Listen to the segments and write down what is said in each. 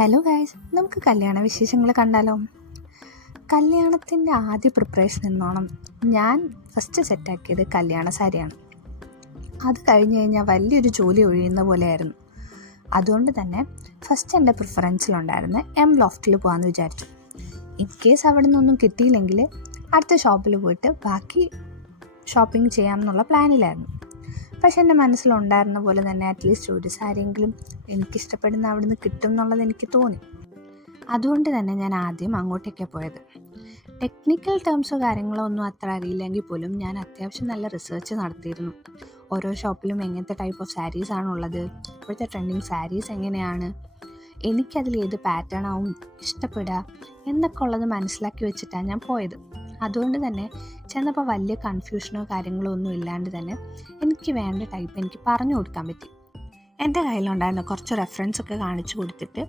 Hello guys, നമുക്ക് കല്യാണ വിശേഷങ്ങൾ കണ്ടാലോ? കല്യാണത്തിൻ്റെ ആദ്യ പ്രിപ്പറേഷൻ എന്നോണം ഞാൻ ഫസ്റ്റ് സെറ്റാക്കിയത് കല്യാണ സാരിയാണ്. അത് കഴിഞ്ഞ് കഴിഞ്ഞാൽ വലിയൊരു ജോലി ഒഴിയുന്ന പോലെയായിരുന്നു. അതുകൊണ്ട് തന്നെ ഫസ്റ്റ് എൻ്റെ പ്രിഫറൻസിലുണ്ടായിരുന്ന ലോഫ്റ്റിൽ പോകാമെന്ന് വിചാരിച്ചു. ഇൻ കേസ് അവിടെ നിന്നൊന്നും കിട്ടിയില്ലെങ്കിൽ അടുത്ത ഷോപ്പിൽ പോയിട്ട് ബാക്കി ഷോപ്പിംഗ് ചെയ്യാമെന്നുള്ള പ്ലാനിലായിരുന്നു. പക്ഷെ എൻ്റെ മനസ്സിലുണ്ടായിരുന്ന പോലെ തന്നെ അറ്റ്ലീസ്റ്റ് ഒരു സാരിയെങ്കിലും എനിക്കിഷ്ടപ്പെടുന്ന അവിടെ നിന്ന് കിട്ടും എന്നുള്ളത് എനിക്ക് തോന്നി. അതുകൊണ്ട് തന്നെ ഞാൻ ആദ്യം അങ്ങോട്ടേക്കാണ് പോയത്. ടെക്നിക്കൽ ടേംസോ കാര്യങ്ങളോ ഒന്നും അത്ര അറിയില്ലെങ്കിൽ പോലും ഞാൻ അത്യാവശ്യം നല്ല റിസർച്ച് നടത്തിയിരുന്നു. ഓരോ ഷോപ്പിലും എങ്ങനത്തെ ടൈപ്പ് ഓഫ് സാരീസ് ആണുള്ളത്, ഇപ്പോഴത്തെ ട്രെൻഡിങ് സാരീസ് എങ്ങനെയാണ്, എനിക്കതിൽ ഏത് പാറ്റേൺ ആവും ഇഷ്ടപ്പെടുക എന്നൊക്കെ ഉള്ളത് മനസ്സിലാക്കി വെച്ചിട്ടാണ് ഞാൻ പോയത്. അതുകൊണ്ട് തന്നെ ചെന്നപ്പോൾ വലിയ കൺഫ്യൂഷനോ കാര്യങ്ങളോ ഒന്നും ഇല്ലാണ്ട് തന്നെ എനിക്ക് വേണ്ട ടൈപ്പ് എനിക്ക് പറഞ്ഞു കൊടുക്കാൻ പറ്റി. എൻ്റെ കയ്യിലുണ്ടായിരുന്ന കുറച്ച് റെഫറൻസൊക്കെ കാണിച്ചു കൊടുത്തിട്ട്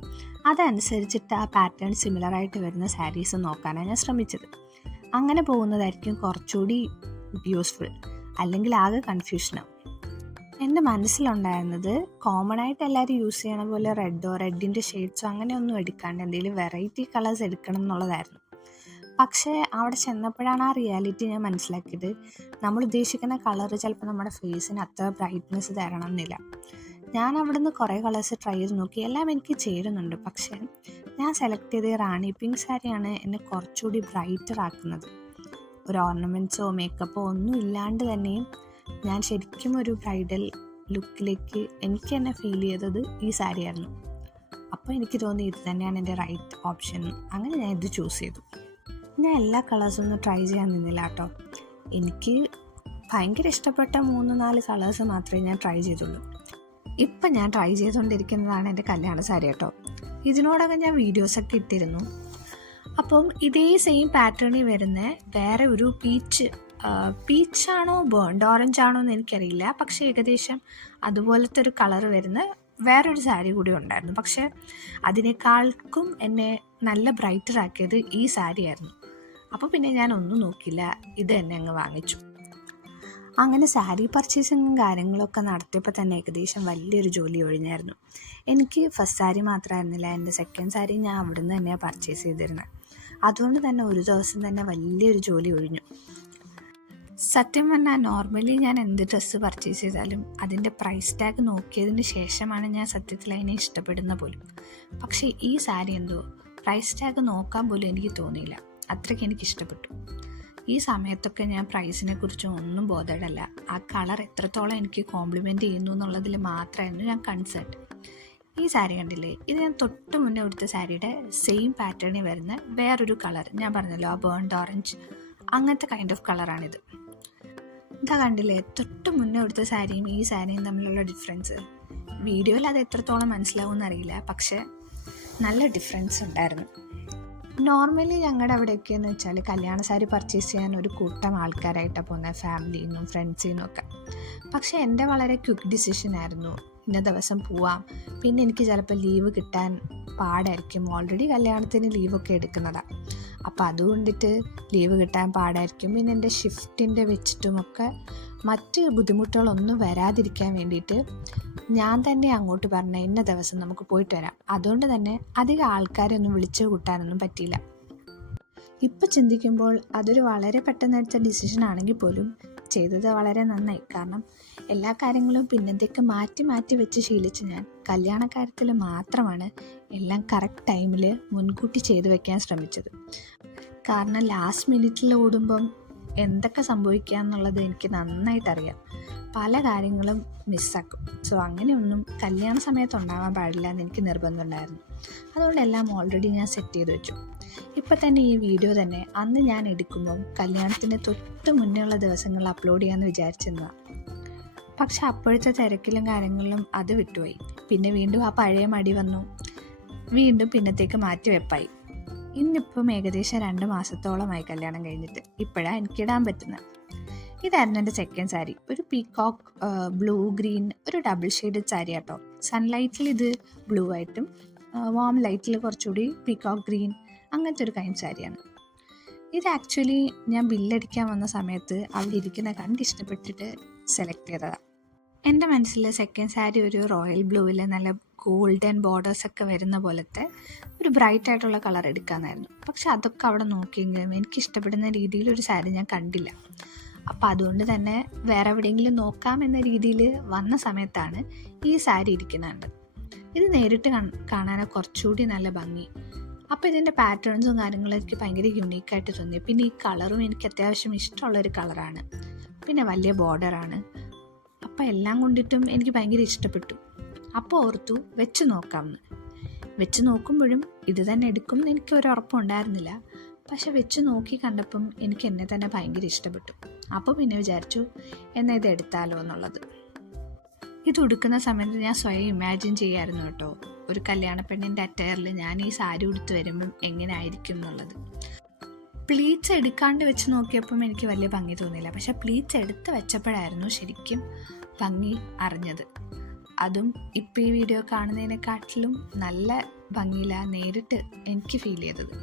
അതനുസരിച്ചിട്ട് ആ പാറ്റേൺ സിമിലറായിട്ട് വരുന്ന സാരീസ് നോക്കാനാണ് ഞാൻ ശ്രമിച്ചത്. അങ്ങനെ പോകുന്നതായിരിക്കും കുറച്ചുകൂടി യൂസ്ഫുൾ, അല്ലെങ്കിൽ ആകെ കൺഫ്യൂഷനാവും. എൻ്റെ മനസ്സിലുണ്ടായിരുന്നത് കോമൺ ആയിട്ട് എല്ലാവരും യൂസ് ചെയ്യണ പോലെ റെഡിൻ്റെ ഷെയ്ഡ്സോ അങ്ങനെയൊന്നും എടുക്കാണ്ട് എന്തെങ്കിലും വെറൈറ്റി കളേഴ്സ് എടുക്കണം എന്നുള്ളതായിരുന്നു. പക്ഷേ അവിടെ ചെന്നപ്പോഴാണ് ആ റിയാലിറ്റി ഞാൻ മനസ്സിലാക്കിയത്. നമ്മൾ ഉദ്ദേശിക്കുന്ന കളർ ചിലപ്പോൾ നമ്മുടെ ഫേസിന് അത്ര ബ്രൈറ്റ്നെസ് തരണം എന്നില്ല. ഞാൻ അവിടുന്ന് കുറേ കളേഴ്സ് ട്രൈ ചെയ്ത് നോക്കി, എല്ലാം എനിക്ക് ചേരുന്നുണ്ട്. പക്ഷേ ഞാൻ സെലക്ട് ചെയ്ത റാണി പിങ്ക് സാരിയാണ് എന്നെ കുറച്ചുകൂടി ബ്രൈറ്റർ ആക്കുന്നത്. ഒരു ഓർണമെൻറ്റ്സോ മേക്കപ്പോ ഒന്നും ഇല്ലാണ്ട് തന്നെയും ഞാൻ ശരിക്കും ഒരു ബ്രൈഡൽ ലുക്കിലേക്ക് എനിക്ക് തന്നെ ഫീൽ ചെയ്തത് ഈ സാരിയായിരുന്നു. അപ്പോൾ എനിക്ക് തോന്നി ഇത് തന്നെയാണ് എൻ്റെ റൈറ്റ് ഓപ്ഷൻ. അങ്ങനെ ഞാൻ ഇത് ചൂസ് ചെയ്തു. ഞാൻ എല്ലാ കളേഴ്സൊന്നും ട്രൈ ചെയ്യാൻ നിന്നില്ല കേട്ടോ. എനിക്ക് ഭയങ്കര ഇഷ്ടപ്പെട്ട 3-4 കളേഴ്സ് മാത്രമേ ഞാൻ ട്രൈ ചെയ്തുള്ളൂ. ഇപ്പം ഞാൻ ട്രൈ ചെയ്തുകൊണ്ടിരിക്കുന്നതാണ് എൻ്റെ കല്യാണ സാരി കേട്ടോ. ഇതിനോടൊക്കെ ഞാൻ വീഡിയോസൊക്കെ ഇട്ടിരുന്നു. അപ്പം ഇതേ സെയിം പാറ്റേണിൽ വരുന്ന വേറെ ഒരു പീച്ചാണോ ബേൺഡ് ഓറഞ്ച് ആണോ എന്ന് എനിക്കറിയില്ല, പക്ഷേ ഏകദേശം അതുപോലത്തെ ഒരു കളർ വരുന്ന വേറൊരു സാരി കൂടി ഉണ്ടായിരുന്നു. പക്ഷേ അതിനേക്കാൾക്കും എന്നെ നല്ല ബ്രൈറ്റർ ആക്കിയത് ഈ സാരിയായിരുന്നു. അപ്പോൾ പിന്നെ ഞാൻ ഒന്നും നോക്കില്ല, ഇത് തന്നെ അങ്ങ് വാങ്ങിച്ചു. അങ്ങനെ സാരി പർച്ചേസിങ്ങും കാര്യങ്ങളൊക്കെ നടത്തിയപ്പോൾ തന്നെ ഏകദേശം വലിയൊരു ജോലി ഒഴിഞ്ഞായിരുന്നു. എനിക്ക് ഫസ്റ്റ് സാരി മാത്രമായിരുന്നില്ല, എൻ്റെ സെക്കൻഡ് സാരി ഞാൻ അവിടെ നിന്ന് തന്നെയാണ് പർച്ചേസ് ചെയ്തിരുന്നത്. അതുകൊണ്ട് തന്നെ ഒരു ദിവസം തന്നെ വലിയൊരു ജോലി ഒഴിഞ്ഞു. സത്യം പറഞ്ഞാൽ നോർമലി ഞാൻ എന്ത് ഡ്രസ്സ് പർച്ചേസ് ചെയ്താലും അതിൻ്റെ പ്രൈസ് ടാഗ് നോക്കിയതിന് ശേഷമാണ് ഞാൻ സത്യത്തിൽ അതിനെ ഇഷ്ടപ്പെടുന്ന പോലും. പക്ഷേ ഈ സാരി എന്തോ പ്രൈസ് ടാഗ് നോക്കാൻ പോലും എനിക്ക് തോന്നിയില്ല, അത്രയ്ക്ക് എനിക്ക് ഇഷ്ടപ്പെട്ടു. ഈ സമയത്തൊക്കെ ഞാൻ പ്രൈസിനെ കുറിച്ച് ഒന്നും ബോധേഡല്ല. ആ കളർ എത്രത്തോളം എനിക്ക് കോംപ്ലിമെൻറ്റ് ചെയ്യുന്നു എന്നുള്ളതിൽ മാത്രമായിരുന്നു ഞാൻ കൺസേൺ. ഈ സാരി കണ്ടില്ലേ, ഇത് ഞാൻ തൊട്ട് മുന്നേ എടുത്ത സാരിയുടെ സെയിം പാറ്റേണിൽ വരുന്ന വേറൊരു കളർ, ഞാൻ പറഞ്ഞല്ലോ ആ ബേൺഡ് ഓറഞ്ച് അങ്ങനത്തെ കൈൻഡ് ഓഫ് കളറാണിത്. ഇതാ കണ്ടില്ലേ, തൊട്ട് മുന്നേ എടുത്ത സാരിയും ഈ സാരിയും തമ്മിലുള്ള ഡിഫറൻസ്. വീഡിയോയിൽ അത് എത്രത്തോളം മനസ്സിലാവുമെന്ന് അറിയില്ല, പക്ഷേ നല്ല ഡിഫറൻസ് ഉണ്ടായിരുന്നു. നോർമലി ഞങ്ങളുടെ അവിടെയൊക്കെ എന്ന് വെച്ചാൽ കല്യാണ സാരി പർച്ചേസ് ചെയ്യാൻ ഒരു കൂട്ടം ആൾക്കാരായിട്ടാണ് പോകുന്നത്, ഫാമിലിയിൽ നിന്നും ഫ്രണ്ട്സിൽ നിന്നൊക്കെ. പക്ഷേ എൻ്റെ വളരെ ക്വിക്ക് ഡിസിഷൻ ആയിരുന്നു, ഇന്ന ദിവസം പോവാം. പിന്നെ എനിക്ക് ചിലപ്പോൾ ലീവ് കിട്ടാൻ പാടായിരിക്കും, ഓൾറെഡി കല്യാണത്തിന് ലീവൊക്കെ എടുക്കുന്നതാണ്. അപ്പോൾ അതുകൊണ്ടിട്ട് ലീവ് കിട്ടാൻ പാടായിരിക്കും. പിന്നെ എൻ്റെ ഷിഫ്റ്റിൻ്റെ വെച്ചിട്ടുമൊക്കെ മറ്റ് ബുദ്ധിമുട്ടുകളൊന്നും വരാതിരിക്കാൻ വേണ്ടിയിട്ട് ഞാൻ തന്നെ അങ്ങോട്ട് പറഞ്ഞ ഇന്ന ദിവസം നമുക്ക് പോയിട്ട് വരാം. അതുകൊണ്ട് തന്നെ അധികം ആൾക്കാരെ ഒന്നും വിളിച്ചു കൂട്ടാനൊന്നും പറ്റിയില്ല. ഇപ്പം ചിന്തിക്കുമ്പോൾ അതൊരു വളരെ പെട്ടെന്നെടുത്ത ഡിസിഷൻ ആണെങ്കിൽ പോലും ചെയ്തത് വളരെ നന്നായി. കാരണം എല്ലാ കാര്യങ്ങളും പിന്നത്തേക്ക് മാറ്റി വെച്ച് ശീലിച്ച് ഞാൻ കല്യാണ കാര്യത്തിൽ മാത്രമാണ് എല്ലാം കറക്റ്റ് ടൈമിൽ മുൻകൂട്ടി ചെയ്തു വെക്കാൻ ശ്രമിച്ചത്. കാരണം ലാസ്റ്റ് മിനിറ്റിൽ ഓടുമ്പം എന്തൊക്കെ സംഭവിക്കുക എന്നുള്ളത് എനിക്ക് നന്നായിട്ടറിയാം. പല കാര്യങ്ങളും മിസ്സാക്കും. സോ അങ്ങനെയൊന്നും കല്യാണ സമയത്ത് ഉണ്ടാകാൻ പാടില്ല എന്ന് എനിക്ക് നിർബന്ധമുണ്ടായിരുന്നു. അതുകൊണ്ട് എല്ലാം ഓൾറെഡി ഞാൻ സെറ്റ് ചെയ്ത് വെച്ചു. ഇപ്പം തന്നെ ഈ വീഡിയോ തന്നെ അന്ന് ഞാൻ എടുക്കുമ്പം കല്യാണത്തിന് തൊട്ട് മുന്നേ ഉള്ള ദിവസങ്ങളിൽ അപ്ലോഡ് ചെയ്യാമെന്ന് വിചാരിച്ചിരുന്നതാണ്. പക്ഷെ അപ്പോഴത്തെ തിരക്കിലും കാര്യങ്ങളിലും അത് വിട്ടുപോയി. പിന്നെ വീണ്ടും ആ പഴയ മടി വന്നു, വീണ്ടും പിന്നത്തേക്ക് മാറ്റി വെപ്പായി. ഇന്നിപ്പം ഏകദേശം 2 മാസത്തോളമായി കല്യാണം കഴിഞ്ഞിട്ട്. ഇപ്പോഴാണ് എനിക്കിടാൻ പറ്റുന്നത്. ഇതായിരുന്നു എൻ്റെ സെക്കൻഡ് സാരി. ഒരു പീകോക്ക് ബ്ലൂ ഗ്രീൻ, ഒരു ഡബിൾ ഷെയ്ഡ് സാരി കേട്ടോ. സൺലൈറ്റിൽ ഇത് ബ്ലൂ ആയിട്ടും വാം ലൈറ്റിൽ കുറച്ചുകൂടി പീകോക്ക് ഗ്രീൻ, അങ്ങനത്തെ ഒരു കൈൻഡ് സാരിയാണ്. ഇത് ആക്ച്വലി ഞാൻ ബില്ലടിക്കാൻ വന്ന സമയത്ത് അവിടെ ഇരിക്കുന്ന കണ്ട് ഇഷ്ടപ്പെട്ടിട്ട് സെലക്ട് ചെയ്തതാണ്. എൻ്റെ മനസ്സിൽ സെക്കൻഡ് സാരി ഒരു റോയൽ ബ്ലൂവിൽ നല്ല ഗോൾഡൻ ബോർഡേഴ്സൊക്കെ വരുന്ന പോലത്തെ ഒരു ബ്രൈറ്റ് ആയിട്ടുള്ള കളർ എടുക്കാമെന്നായിരുന്നു. പക്ഷെ അതൊക്കെ അവിടെ നോക്കിയെങ്കിലും എനിക്ക് ഇഷ്ടപ്പെടുന്ന രീതിയിൽ ഒരു സാരി ഞാൻ കണ്ടില്ല. അപ്പോൾ അതുകൊണ്ട് തന്നെ വേറെ എവിടെയെങ്കിലും നോക്കാം എന്ന രീതിയിൽ വന്ന സമയത്താണ് ഈ സാരി ഇരിക്കുന്നുണ്ട്. ഇത് നേരിട്ട് കാണാൻ കുറച്ചുകൂടി നല്ല ഭംഗി. അപ്പോൾ ഇതിൻ്റെ പാറ്റേൺസും കാര്യങ്ങളും എനിക്ക് ഭയങ്കര യുണീക്കായിട്ട് തോന്നി. പിന്നെ ഈ കളറും എനിക്ക് അത്യാവശ്യം ഇഷ്ടമുള്ളൊരു കളറാണ്. പിന്നെ വലിയ ബോർഡറാണ്. അപ്പോൾ എല്ലാം കൊണ്ടിട്ടും എനിക്ക് ഭയങ്കര ഇഷ്ടപ്പെട്ടു. അപ്പോൾ ഓർത്തു വെച്ച് നോക്കാമെന്ന്. വെച്ച് നോക്കുമ്പോഴും ഇത് തന്നെ എടുക്കുമെന്ന് എനിക്ക് ഒരു ഉറപ്പുണ്ടായിരുന്നില്ല. പക്ഷെ വെച്ച് നോക്കി കണ്ടപ്പം എനിക്ക് എന്നെ തന്നെ ഭയങ്കര ഇഷ്ടപ്പെട്ടു. അപ്പോൾ പിന്നെ വിചാരിച്ചു എന്നാൽ ഇത് എടുത്താലോ എന്നുള്ളത്. ഇത് ഉടുക്കുന്ന സമയത്ത് ഞാൻ സ്വയം ഇമാജിൻ ചെയ്യായിരുന്നു കേട്ടോ, ഒരു കല്യാണ പെണ്ണിൻ്റെ അറ്റയറിൽ ഞാൻ ഈ സാരി ഉടുത്ത് വരുമ്പം എങ്ങനെ ആയിരിക്കും എന്നുള്ളത്. പ്ലീറ്റ്സ് എടുക്കാണ്ട് വെച്ച് നോക്കിയപ്പം എനിക്ക് വലിയ ഭംഗി തോന്നിയില്ല. പക്ഷെ പ്ലീറ്റ്സ് എടുത്ത് വെച്ചപ്പോഴായിരുന്നു ശരിക്കും ഭംഗി അറിഞ്ഞത്. അതും ഇപ്പോൾ ഈ വീഡിയോ കാണുന്നതിനെക്കാട്ടിലും നല്ല ഭംഗിയിലാണ് നേരിട്ട് എനിക്ക് ഫീൽ ചെയ്തത്.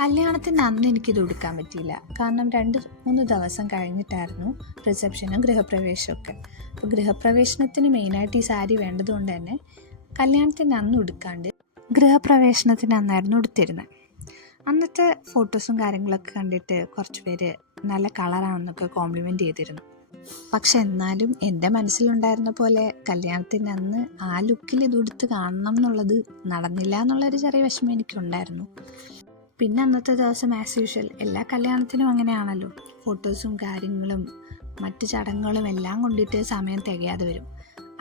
കല്യാണത്തിന് അന്ന് എനിക്കിത് ഉടുക്കാൻ പറ്റിയില്ല. കാരണം 2-3 ദിവസം കഴിഞ്ഞിട്ടായിരുന്നു റിസപ്ഷനും ഗൃഹപ്രവേശമൊക്കെ. അപ്പോൾ ഗൃഹപ്രവേശനത്തിന് മെയിനായിട്ട് ഈ സാരി വേണ്ടതുകൊണ്ട് തന്നെ കല്യാണത്തിന് അന്ന് ഉടുക്കാണ്ട് ഗൃഹപ്രവേശനത്തിന് അന്നായിരുന്നു ഉടുത്തിരുന്നത്. അന്നത്തെ ഫോട്ടോസും കാര്യങ്ങളൊക്കെ കണ്ടിട്ട് കുറച്ച് പേര് നല്ല കളറാണെന്നൊക്കെ കോംപ്ലിമെൻ്റ് ചെയ്തിരുന്നു. പക്ഷെ എന്നാലും എൻ്റെ മനസ്സിലുണ്ടായിരുന്ന പോലെ കല്യാണത്തിന് അന്ന് ആ ലുക്കിൽ ഇത് ഉടുത്ത് കാണണം എന്നുള്ളത് നടന്നില്ല എന്നുള്ളൊരു ചെറിയ വിഷമം എനിക്കുണ്ടായിരുന്നു. പിന്നെ അന്നത്തെ ദിവസം ആസ് യൂഷ്വൽ എല്ലാ കല്യാണത്തിനും അങ്ങനെയാണല്ലോ, ഫോട്ടോസും കാര്യങ്ങളും മറ്റ് ചടങ്ങുകളും എല്ലാം കൊണ്ടിട്ട് സമയം തികയാതെ വരും.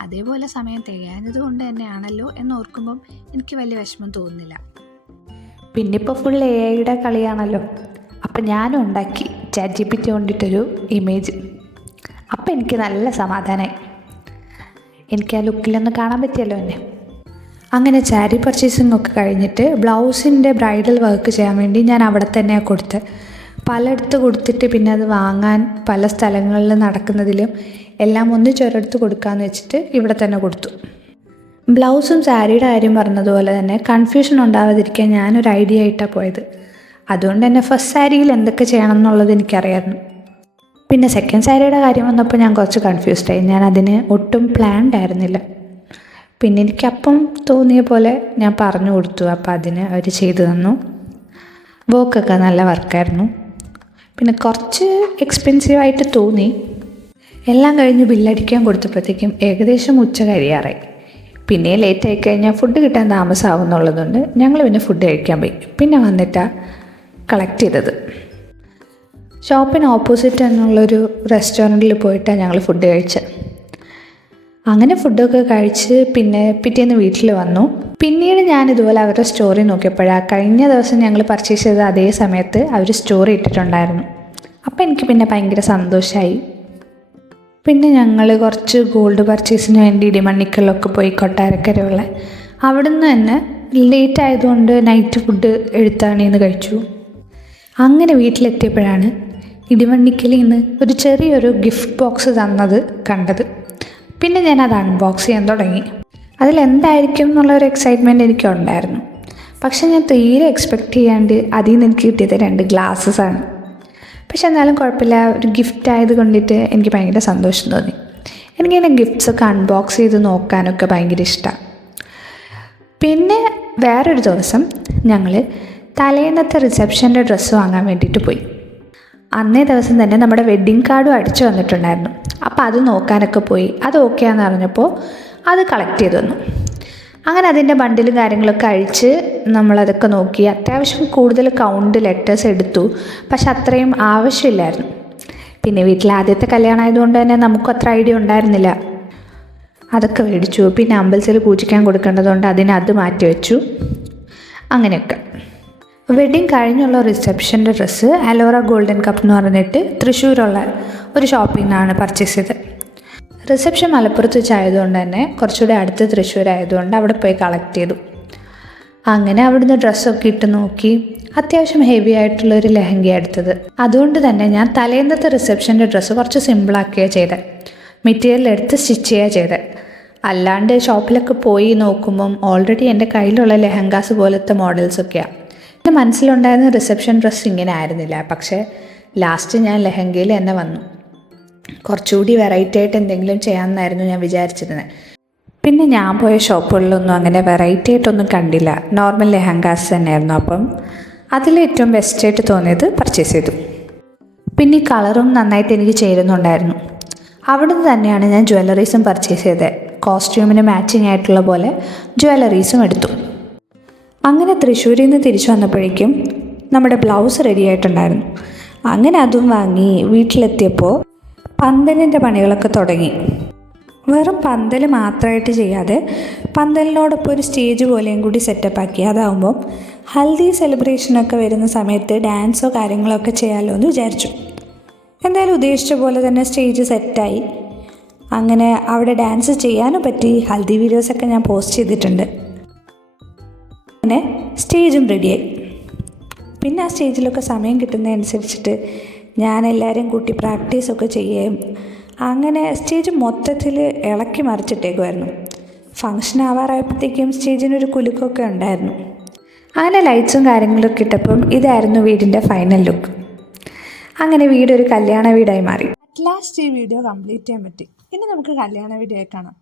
അതേപോലെ സമയം തികയാഞ്ഞത് കൊണ്ട് തന്നെയാണല്ലോ എന്നോർക്കുമ്പം എനിക്ക് വലിയ വിഷമം തോന്നുന്നില്ല. പിന്നെ ഇപ്പോൾ ഫുൾ AI കളിയാണല്ലോ. അപ്പം ഞാനും ഉണ്ടാക്കി ChatGPT കൊണ്ടിട്ടൊരു ഇമേജ്. അപ്പം എനിക്ക് നല്ല സമാധാനമായി. എനിക്ക് ആ ലുക്കിലൊന്ന് കാണാൻ പറ്റിയല്ലോ എന്നെ. അങ്ങനെ സാരി പർച്ചേസിംഗ് ഒക്കെ കഴിഞ്ഞിട്ട് ബ്ലൗസിൻ്റെ ബ്രൈഡൽ വർക്ക് ചെയ്യാൻ വേണ്ടി ഞാൻ അവിടെ തന്നെയാണ് കൊടുത്തത്. പലയിടത്ത് കൊടുത്തിട്ട് പിന്നെ അത് വാങ്ങാൻ പല സ്ഥലങ്ങളിൽ നടക്കുന്നതിലും എല്ലാം ഒന്നിച്ചൊരിടത്ത് കൊടുക്കാമെന്ന് വെച്ചിട്ട് ഇവിടെ തന്നെ കൊടുത്തു. ബ്ലൗസും സാരിയുടെ കാര്യം പറഞ്ഞതുപോലെ തന്നെ കൺഫ്യൂഷൻ ഉണ്ടാവാതിരിക്കാൻ ഞാനൊരു ഐഡിയ ആയിട്ടാണ് പോയത്. അതുകൊണ്ട് തന്നെ ഫസ്റ്റ് സാരിയിൽ എന്തൊക്കെ ചെയ്യണം എന്നുള്ളത് എനിക്കറിയായിരുന്നു. പിന്നെ സെക്കൻഡ് സാരിയുടെ കാര്യം വന്നപ്പോൾ ഞാൻ കുറച്ച് കൺഫ്യൂസ്ഡായി. ഞാൻ അതിന് ഒട്ടും പ്ലാൻഡ് ആയിരുന്നില്ല. പിന്നെ എനിക്കപ്പം തോന്നിയ പോലെ ഞാൻ പറഞ്ഞു കൊടുത്തു. അപ്പോൾ അതിന് അവർ ചെയ്തു തന്നു. വർക്കൊക്കെ നല്ല വർക്കായിരുന്നു. പിന്നെ കുറച്ച് എക്സ്പെൻസീവായിട്ട് തോന്നി. എല്ലാം കഴിഞ്ഞ് ബില്ലടിക്കാൻ കൊടുത്തപ്പോഴത്തേക്കും ഏകദേശം ഉച്ച കഴിയാറായി. പിന്നെ ലേറ്റ് ആയി കഴിഞ്ഞാൽ ഫുഡ് കിട്ടാൻ താമസമാകുന്നുള്ളതുകൊണ്ട് ഞങ്ങൾ പിന്നെ ഫുഡ് കഴിക്കാൻ പോയി. പിന്നെ വന്നിട്ടാണ് കളക്ട് ചെയ്തത്. ഷോപ്പിന് ഓപ്പോസിറ്റ് എന്നുള്ളൊരു റെസ്റ്റോറൻറ്റിൽ പോയിട്ടാണ് ഞങ്ങൾ ഫുഡ് കഴിച്ചത്. അങ്ങനെ ഫുഡൊക്കെ കഴിച്ച് പിന്നെ പിറ്റേന്ന് വീട്ടിൽ വന്നു. പിന്നീട് ഞാനിതുപോലെ അവരുടെ സ്റ്റോറി നോക്കിയപ്പോഴാണ് കഴിഞ്ഞ ദിവസം ഞങ്ങൾ പർച്ചേസ് ചെയ്ത അതേ സമയത്ത് അവർ സ്റ്റോറി ഇട്ടിട്ടുണ്ടായിരുന്നു. അപ്പോൾ എനിക്ക് പിന്നെ ഭയങ്കര സന്തോഷമായി. പിന്നെ ഞങ്ങൾ കുറച്ച് ഗോൾഡ് പർച്ചേസിന് വേണ്ടി ഇടിമണ്ണിക്കലൊക്കെ പോയി കൊട്ടാരക്കരയുള്ള. അവിടുന്ന് തന്നെ ലേറ്റ് ആയതുകൊണ്ട് നൈറ്റ് ഫുഡ് എഴുത്താണിന്ന് കഴിച്ചു. അങ്ങനെ വീട്ടിലെത്തിയപ്പോഴാണ് ഇടിമണ്ണിക്കലിൽ നിന്ന് ഒരു ചെറിയൊരു ഗിഫ്റ്റ് ബോക്സ് തന്നത് കണ്ടത്. പിന്നെ ഞാനത് അൺബോക്സ് ചെയ്യാൻ തുടങ്ങി. അതിലെന്തായിരിക്കും എന്നുള്ളൊരു എക്സൈറ്റ്മെൻറ്റ് എനിക്കുണ്ടായിരുന്നു. പക്ഷെ ഞാൻ തീരെ എക്സ്പെക്റ്റ് ചെയ്യാണ്ട് അതിൽ നിന്ന് എനിക്ക് കിട്ടിയത് 2 ഗ്ലാസ്സസാണ്. പക്ഷെ എന്നാലും കുഴപ്പമില്ല, ഒരു ഗിഫ്റ്റ് ആയത് കൊണ്ടിട്ട് എനിക്ക് ഭയങ്കര സന്തോഷം തോന്നി. എനിക്കിങ്ങനെ ഗിഫ്റ്റ്സൊക്കെ അൺബോക്സ് ചെയ്ത് നോക്കാനൊക്കെ ഭയങ്കര ഇഷ്ടമാണ്. പിന്നെ വേറൊരു ദിവസം ഞങ്ങൾ തലേന്നത്തെ റിസപ്ഷൻ്റെ ഡ്രസ്സ് വാങ്ങാൻ വേണ്ടിയിട്ട് പോയി. അന്നേ ദിവസം തന്നെ നമ്മുടെ വെഡ്ഡിങ് കാർഡും അടിച്ചു വന്നിട്ടുണ്ടായിരുന്നു. അപ്പോൾ അത് നോക്കാനൊക്കെ പോയി. അത് ഓക്കെയാണെന്ന് പറഞ്ഞപ്പോൾ അത് കളക്ട് ചെയ്ത് വന്നു. അങ്ങനെ അതിൻ്റെ ബണ്ടിലും കാര്യങ്ങളൊക്കെ അഴിച്ച് നമ്മളതൊക്കെ നോക്കി. അത്യാവശ്യം കൂടുതൽ കൗണ്ട് ലെറ്റേഴ്സ് എടുത്തു. പക്ഷെ അത്രയും ആവശ്യമില്ലായിരുന്നു. പിന്നെ വീട്ടിൽ ആദ്യത്തെ കല്യാണം ആയതുകൊണ്ട് തന്നെ നമുക്കും അത്ര ഐഡിയ ഉണ്ടായിരുന്നില്ല. അതൊക്കെ മേടിച്ചു. പിന്നെ അമ്പലത്തിൽ പൂജിക്കാൻ കൊടുക്കേണ്ടതുകൊണ്ട് അത് മാറ്റി വെച്ചു. അങ്ങനെയൊക്കെ വെഡ്ഡിങ് കഴിഞ്ഞുള്ള റിസപ്ഷൻ്റെ ഡ്രസ്സ് അലോറ ഗോൾഡൻ കപ്പ് എന്ന് പറഞ്ഞിട്ട് തൃശ്ശൂരുള്ള ഒരു ഷോപ്പിൽ നിന്നാണ് പർച്ചേസ് ചെയ്തത്. റിസപ്ഷൻ മലപ്പുറത്ത് വെച്ചായതുകൊണ്ട് തന്നെ കുറച്ചുകൂടി അടുത്ത് തൃശ്ശൂരായതുകൊണ്ട് അവിടെ പോയി കളക്ട് ചെയ്തു. അങ്ങനെ അവിടുന്ന് ഡ്രസ്സൊക്കെ ഇട്ട് നോക്കി. അത്യാവശ്യം ഹെവി ആയിട്ടുള്ളൊരു ലെഹങ്ക എടുത്തത്. അതുകൊണ്ട് തന്നെ ഞാൻ തലേന്നത്തെ റിസപ്ഷൻ്റെ ഡ്രസ്സ് കുറച്ച് സിമ്പിളാക്കുകയാണ് ചെയ്തത്. മെറ്റീരിയൽ എടുത്ത് സ്റ്റിച്ച് ചെയ്യുക ചെയ്തത്. അല്ലാണ്ട് ഷോപ്പിലൊക്കെ പോയി നോക്കുമ്പം ഓൾറെഡി എൻ്റെ കയ്യിലുള്ള ലെഹങ്കാസ് പോലത്തെ മോഡൽസൊക്കെയാണ്. എൻ്റെ മനസ്സിലുണ്ടായിരുന്ന റിസപ്ഷൻ ഡ്രസ്സ് ഇങ്ങനെ ആയിരുന്നില്ല. പക്ഷേ ലാസ്റ്റ് ഞാൻ ലെഹങ്കയിൽ തന്നെ വന്നു. കുറച്ചുകൂടി വെറൈറ്റി ആയിട്ട് എന്തെങ്കിലും ചെയ്യാമെന്നായിരുന്നു ഞാൻ വിചാരിച്ചിരുന്നത്. പിന്നെ ഞാൻ പോയ ഷോപ്പുകളിലൊന്നും അങ്ങനെ വെറൈറ്റി ആയിട്ടൊന്നും കണ്ടില്ല. നോർമൽ ലെഹങ്കാസ് തന്നെയായിരുന്നു. അപ്പം അതിലേറ്റവും ബെസ്റ്റായിട്ട് തോന്നിയത് പർച്ചേസ് ചെയ്തു. പിന്നെ ഈ കളറും നന്നായിട്ട് എനിക്ക് ചേരുന്നുണ്ടായിരുന്നു. അവിടുന്ന് തന്നെയാണ് ഞാൻ ജ്വല്ലറീസും പർച്ചേസ് ചെയ്തത്. കോസ്റ്റ്യൂമിന് മാച്ചിങ് ആയിട്ടുള്ള പോലെ ജ്വല്ലറീസും എടുത്തു. അങ്ങനെ തൃശ്ശൂരിൽ നിന്ന് തിരിച്ചു വന്നപ്പോഴേക്കും നമ്മുടെ ബ്ലൗസ് റെഡി ആയിട്ടുണ്ടായിരുന്നു. അങ്ങനെ അതും വാങ്ങി വീട്ടിലെത്തിയപ്പോൾ പന്തലിൻ്റെ പണികളൊക്കെ തുടങ്ങി. വെറും പന്തൽ മാത്രമായിട്ട് ചെയ്യാതെ പന്തലിനോടൊപ്പം ഒരു സ്റ്റേജ് പോലെയും കൂടി സെറ്റപ്പാക്കി. അതാവുമ്പം ഹൽദി സെലിബ്രേഷനൊക്കെ വരുന്ന സമയത്ത് ഡാൻസോ കാര്യങ്ങളോ ഒക്കെ ചെയ്യാമല്ലോ എന്ന് വിചാരിച്ചു. എന്തായാലും ഉദ്ദേശിച്ച പോലെ തന്നെ സ്റ്റേജ് സെറ്റായി. അങ്ങനെ അവിടെ ഡാൻസ് ചെയ്യാനും പറ്റി. ഹൽദി വീഡിയോസൊക്കെ ഞാൻ പോസ്റ്റ് ചെയ്തിട്ടുണ്ട്. അങ്ങനെ സ്റ്റേജും റെഡിയായി. പിന്നെ ആ സ്റ്റേജിലൊക്കെ സമയം കിട്ടുന്നതനുസരിച്ചിട്ട് ഞാൻ എല്ലാവരെയും കൂട്ടി പ്രാക്ടീസൊക്കെ ചെയ്യുകയും അങ്ങനെ സ്റ്റേജ് മൊത്തത്തിൽ ഇളക്കി മറിച്ചിട്ടേക്കുമായിരുന്നു. ഫങ്ഷൻ ആവാറായപ്പോഴത്തേക്കും സ്റ്റേജിനൊരു കുലുക്കമൊക്കെ ഉണ്ടായിരുന്നു. അങ്ങനെ ലൈറ്റ്സും കാര്യങ്ങളൊക്കെ ഇട്ടപ്പം ഇതായിരുന്നു വീടിൻ്റെ ഫൈനൽ ലുക്ക്. അങ്ങനെ വീടൊരു കല്യാണ വീടായി മാറി. അറ്റ് ലാസ്റ്റ് ഈ വീഡിയോ കംപ്ലീറ്റ് ചെയ്യാൻ പറ്റി. ഇനി നമുക്ക് കല്യാണ വീഡിയോ കാണാം.